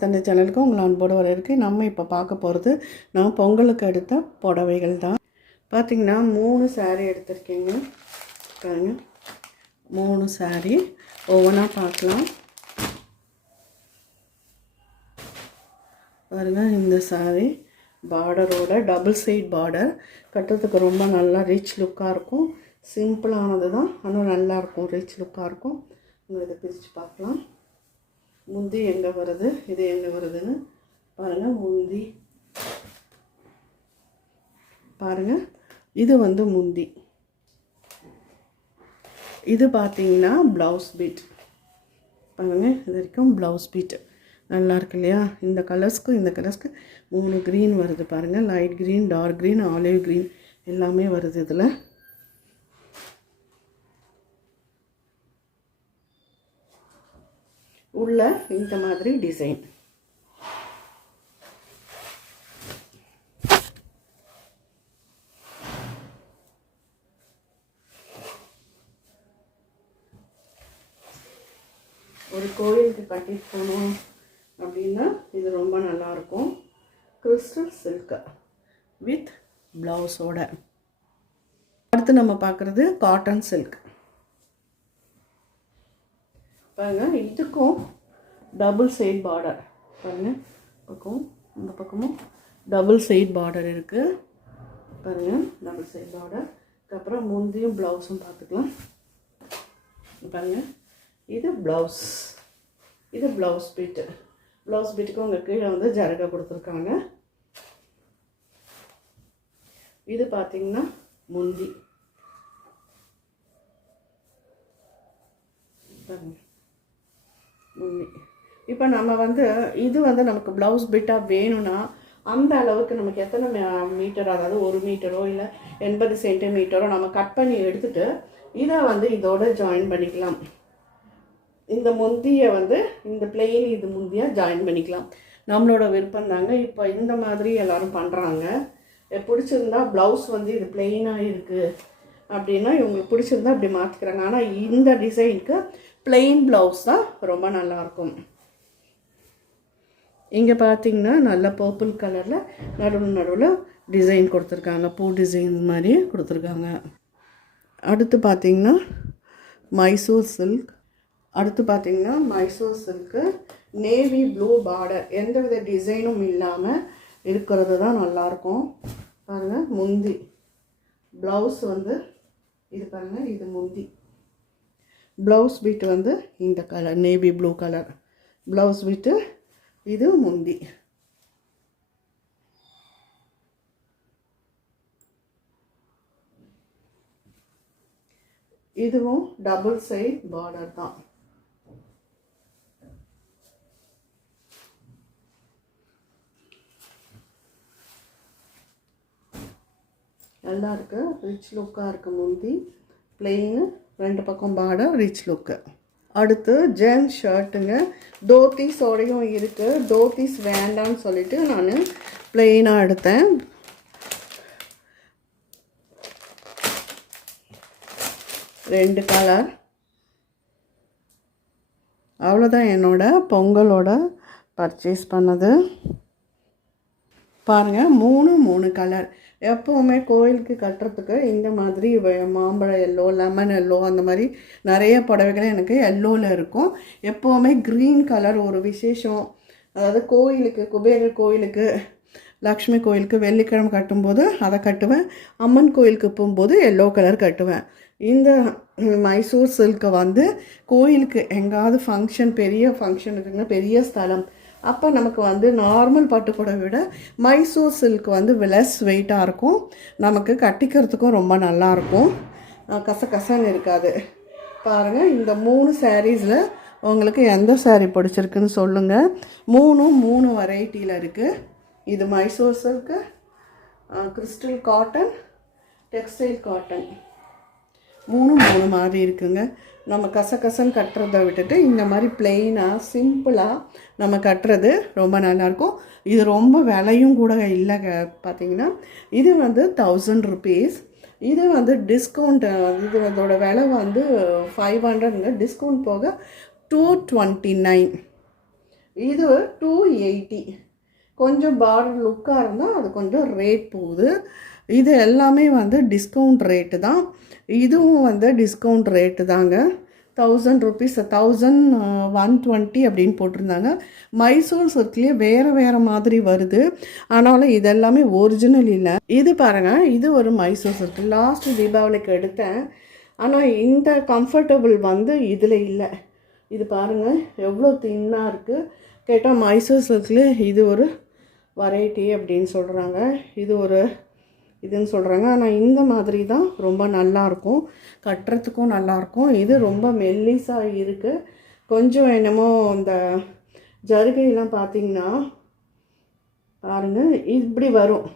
தந்தை சேனலுக்கு உங்களை அன்போடு வரவேற்கிறேன். நம்ம இப்போ பார்க்க போகிறது நம்ம பொங்கலுக்கு எடுத்த புடவைகள் தான். பார்த்திங்கன்னா 3 saree எடுத்திருக்கேங்க. பாருங்க, 3 saree ஒவ்வொன்றா பார்க்கலாம். பாருங்கள், இந்த saree பார்டரோட டபுள் சைட் பார்டர் கட்டுறதுக்கு ரொம்ப நல்லா ரிச் லுக்காக இருக்கும். சிம்பிளானது தான், ஆனால் நல்லாயிருக்கும், ரிச் லுக்காக இருக்கும். இதை பிரித்து பார்க்கலாம். முந்தி எங்கே வருது, இது எங்கே வருதுன்னு பாருங்கள். முந்தி பாருங்கள், இது முந்தி. இது பார்த்தீங்கன்னா ப்ளவுஸ் பீட். பாருங்கள், இது வரைக்கும் ப்ளவுஸ் பீட் நல்லா இருக்கு இல்லையா? இந்த கலர்ஸ்க்கு இந்த கலர்ஸ்க்கு 3 க்ரீன் வருது பாருங்கள். Light green, dark green, olive green எல்லாமே வருது இதில். உள்ள இந்த மாதிரி டிசைன். ஒரு கோயிலுக்கு கட்டிட்டு போகணும் அப்படின்னா இது ரொம்ப நல்லாயிருக்கும். கிறிஸ்டல் சில்க் வித் ப்ளவுஸோட. அடுத்து நம்ம பார்க்குறது காட்டன் சில்க். பாருங்கள், இதுக்கும் டபுள் சைட் பார்டர். பாருங்கள், பக்கம் இந்த பக்கமும் டபுள் சைட் பார்டர் இருக்குது. பாருங்கள், டபுள் சைட் பார்டர். அதுக்கப்புறம் முந்தியும் ப்ளவுஸும் பார்த்துக்கலாம். பாருங்கள், இது ப்ளவுஸ், இது ப்ளவுஸ் பீட்டு. ப்ளவுஸ் பீட்டுக்கு உங்கள் கீழே ஜரகா கொடுத்துருக்காங்க. இது பார்த்திங்கன்னா முந்தி. பாருங்கள், முந்தி. இப்போ நம்ம இது நமக்கு ப்ளவுஸ் பிட்டாக வேணும்னா அந்த அளவுக்கு நமக்கு எத்தனை மீட்டர், அதாவது 1 மீட்டரோ இல்லை 80 சென்டிமீட்டரோ நம்ம கட் பண்ணி எடுத்துகிட்டு இதை இதோட ஜாயின் பண்ணிக்கலாம். இந்த முந்தியை இந்த பிளெயின் இது முந்தியாக ஜாயின் பண்ணிக்கலாம். நம்மளோட விருப்பம் தாங்க. இப்போ இந்த மாதிரி எல்லோரும் பண்ணுறாங்க. பிடிச்சிருந்தா ப்ளவுஸ் இது பிளெயினாக இருக்குது அப்படின்னா இவங்களுக்கு பிடிச்சிருந்தா அப்படி மாற்றிக்கிறாங்க. ஆனால் இந்த டிசைனுக்கு பிளெயின் ப்ளவுஸ் தான் ரொம்ப நல்லாயிருக்கும். இங்கே பார்த்தீங்கன்னா நல்ல பர்பிள் கலரில் நடுவில் டிசைன் கொடுத்துருக்காங்க. பூ டிசைன் மாதிரி கொடுத்துருக்காங்க. அடுத்து பார்த்திங்கன்னா Mysore silk. Mysore silk navy blue border, எந்தவித டிசைனும் இல்லாமல் இருக்கிறது தான் நல்லாயிருக்கும். பாருங்கள், முந்தி. ப்ளவுஸ் இது பாருங்கள், இது முந்தி. ப்ளவுஸ் பீட்டு இந்த colour navy blue colour blouse beat. இது முந்தி. இதுவும் டபுள் சைட் பார்டர் தான். நல்லா இருக்கு, ரிச் லுக்காக இருக்குது. முந்தி பிளெயின், 2 பக்கம் பார்டர், ரிச் லுக்கு. அடுத்து ஜென்ஸ் ஷர்ட்டுங்க. தோத்தீஸோடையும் இருக்குது. தோத்தீஸ் வேண்டான்னு சொல்லிட்டு நான் பிளெயினாக எடுத்தேன். ரெண்டு கலர். அவ்வளோதான் என்னோட பொங்கலோட பர்ச்சேஸ் பண்ணது. பாருங்கள், 3 கலர். எப்போவுமே கோயிலுக்கு கட்டுறதுக்கு இந்த மாதிரி மாம்பழ எல்லோ, லெமன் எல்லோ, அந்த மாதிரி நிறைய புடவைகள் எனக்கு எல்லோவில் இருக்கும். எப்போவுமே க்ரீன் கலர் ஒரு விசேஷம், அதாவது கோயிலுக்கு, குபேரர் கோயிலுக்கு, லக்ஷ்மி கோயிலுக்கு வெள்ளிக்கிழமை கட்டும்போது அதை கட்டுவேன். அம்மன் கோயிலுக்கு போகும்போது எல்லோ கலர் கட்டுவேன். இந்த மைசூர் சில்க்கை கோயிலுக்கு எங்காவது ஃபங்க்ஷன், பெரிய ஃபங்க்ஷன் இருக்குங்க, பெரிய ஸ்தலம், அப்போ நமக்கு நார்மல் பட்டுப்புடவை விட மைசூர் சில்க் லெஸ் வெயிட்டாக இருக்கும். நமக்கு கட்டிக்கிறதுக்கும் ரொம்ப நல்லாயிருக்கும், கசகசன்னு இருக்காது. பாருங்கள், இந்த 3 சாரீஸில் உங்களுக்கு எந்த சாரீ பிடிச்சிருக்குன்னு சொல்லுங்கள். 3 வெரைட்டியில் இருக்குது. இது Mysore silk, crystal cotton, textile cotton, 3 மாதிரி இருக்குங்க. நம்ம கசகசன்னு கட்டுறதை விட்டுட்டு இந்த மாதிரி பிளெயினாக சிம்பிளாக நம்ம கட்டுறது ரொம்ப நல்லாயிருக்கும். இது ரொம்ப விலையும் கூட இல்லை. பார்த்திங்கன்னா இது 1000 rupees. இது டிஸ்கவுண்ட், இது அதோட விலை 500, டிஸ்கவுண்ட் போக 229. இது 280. கொஞ்சம் பார்டர் லுக்காக இருந்தால் அது கொஞ்சம் ரேட் போகுது. இது எல்லாமே வந்து டிஸ்கவுண்ட் ரேட்டு தான். இதுவும் வந்து டிஸ்கவுண்ட் ரேட்டு தாங்க. 1000 rupees 1120 அப்படின்னு போட்டிருந்தாங்க. மைசூர் சில்க்லேயே வேறு மாதிரி வருது. ஆனாலும் இதெல்லாமே ஒரிஜினல் இல்லை. இது பாருங்கள், இது ஒரு மைசூர் சில்க். லாஸ்ட் தீபாவளிக்கு எடுத்தேன். ஆனால் இந்த கம்ஃபர்டபுள் வந்து இதில் இல்லை. இது பாருங்கள் எவ்வளோ தின்னாக இருக்குது. கேட்டால் மைசூர் சில்க்லேயே இது ஒரு வெரைட்டி அப்படின்னு சொல்கிறாங்க. இது ஒரு இதுன்னு சொல்கிறாங்க. ஆனால் இந்த மாதிரி தான் ரொம்ப நல்லாயிருக்கும், கட்டுறதுக்கும் நல்லாயிருக்கும். இது ரொம்ப மெல்லிஸாக இருக்குது. கொஞ்சம் என்னமோ இந்த ஜருகையெல்லாம் பார்த்திங்கன்னா பாருங்கள் இப்படி வரும்.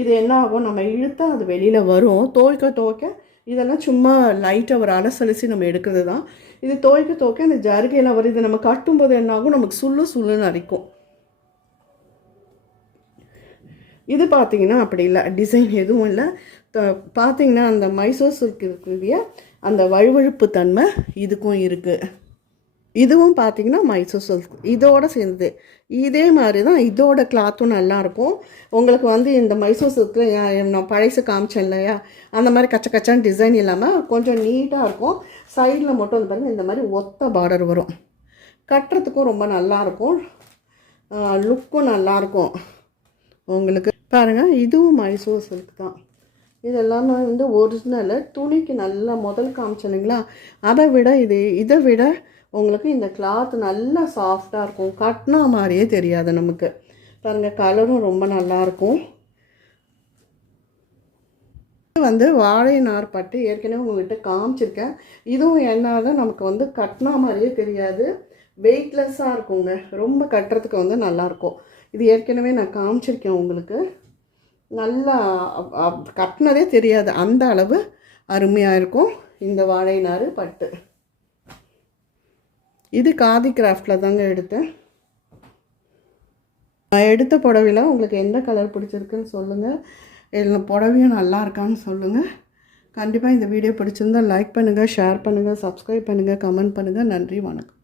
இது என்ன ஆகும், நம்ம இழுத்தா அது வெளியில் வரும். துவைக்க இதெல்லாம் சும்மா லைட்டாக ஒரு அலசலிசி நம்ம எடுக்கிறது தான். இது துவைக்க அந்த ஜருகையெல்லாம் வரும். இது நம்ம கட்டும்போது என்ன ஆகும், நமக்கு சுள்ளுன்னு அரிக்கும். இது பார்த்திங்கன்னா அப்படி இல்லை, டிசைன் எதுவும் இல்லை. பார்த்திங்கன்னா அந்த மைசூர் சில்க் இருக்கக்கூடிய அந்த வழுவழுப்பு தன்மை இதுக்கும் இருக்குது. இதுவும் பார்த்திங்கன்னா மைசூர் சில்க் இதோடு சேர்ந்தது. இதே மாதிரி தான் இதோட கிளாத்தும் நல்லாயிருக்கும். உங்களுக்கு வந்து இந்த மைசூர் சில்கில் நான் பழைசு காமிச்சேன் இல்லையா, அந்த மாதிரி கச்சான்னு டிசைன் இல்லாமல் கொஞ்சம் நீட்டாக இருக்கும். சைடில் மட்டும் வந்து பாருங்கள் இந்த மாதிரி ஒத்த பார்டர் வரும். கட்டுறதுக்கும் ரொம்ப நல்லாயிருக்கும், லுக்கும் நல்லாயிருக்கும். உங்களுக்கு பாருங்கள் இதுவும் மைசூர் சில்க் தான். இதெல்லாமே வந்து ஒரிஜினலு. துணிக்கு நல்லா முதல் காமிச்சனுங்களா, இதை விட உங்களுக்கு இந்த கிளாத் நல்லா சாஃப்டாக இருக்கும். கட்டினா மாதிரியே தெரியாது நமக்கு. பாருங்கள் கலரும் ரொம்ப நல்லாயிருக்கும். இது வந்து வாழை நார் பட்டு ஏற்கனவே உங்கள்கிட்ட காமிச்சிருக்கேன். இதுவும் என்னதான் நமக்கு வந்து கட்டினா மாதிரியே தெரியாது, வெயிட்லெஸ்ஸாக இருக்குங்க. ரொம்ப கட்டுறதுக்கு வந்து நல்லாயிருக்கும். இது ஏற்கனவே நான் காமிச்சிருக்கேன் உங்களுக்கு. நல்லா கட்டினதே தெரியாது, அந்த அளவு அருமையாக இருக்கும் இந்த வாழை நார் பட்டு. இது காதி கிராஃப்டில் தாங்க எடுத்தேன். நான் எடுத்த புடவையில் உங்களுக்கு எந்த கலர் பிடிச்சிருக்குன்னு சொல்லுங்கள். இதில் புடவையும் நல்லா இருக்கான்னு சொல்லுங்கள். கண்டிப்பாக இந்த வீடியோ பிடிச்சிருந்தால் லைக் பண்ணுங்கள், ஷேர் பண்ணுங்கள், சப்ஸ்கிரைப் பண்ணுங்கள், கமெண்ட் பண்ணுங்கள். நன்றி, வணக்கம்.